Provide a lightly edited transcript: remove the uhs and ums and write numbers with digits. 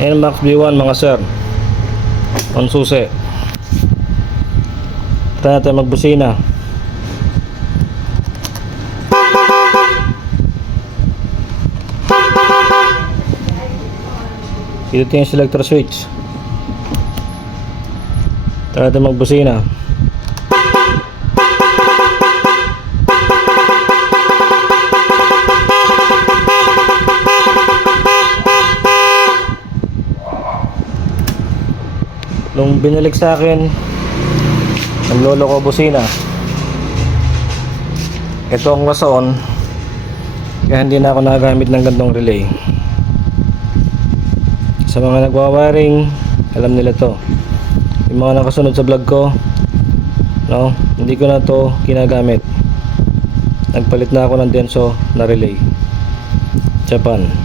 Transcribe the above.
NMAX B1 mga sir, on susi. Try natin magbusina. Ito yung selector switch. Try natin magbusina. Nung binalik sa akin ng lolo ko busina, ito ang rason kaya hindi na ako nagamit ng gantong relay. Sa mga nagwa-wiring, alam nila to. Yung mga nakasunod sa vlog ko, no, hindi ko na to ginagamit. Nagpalit na ako ng Denso na relay, Japan.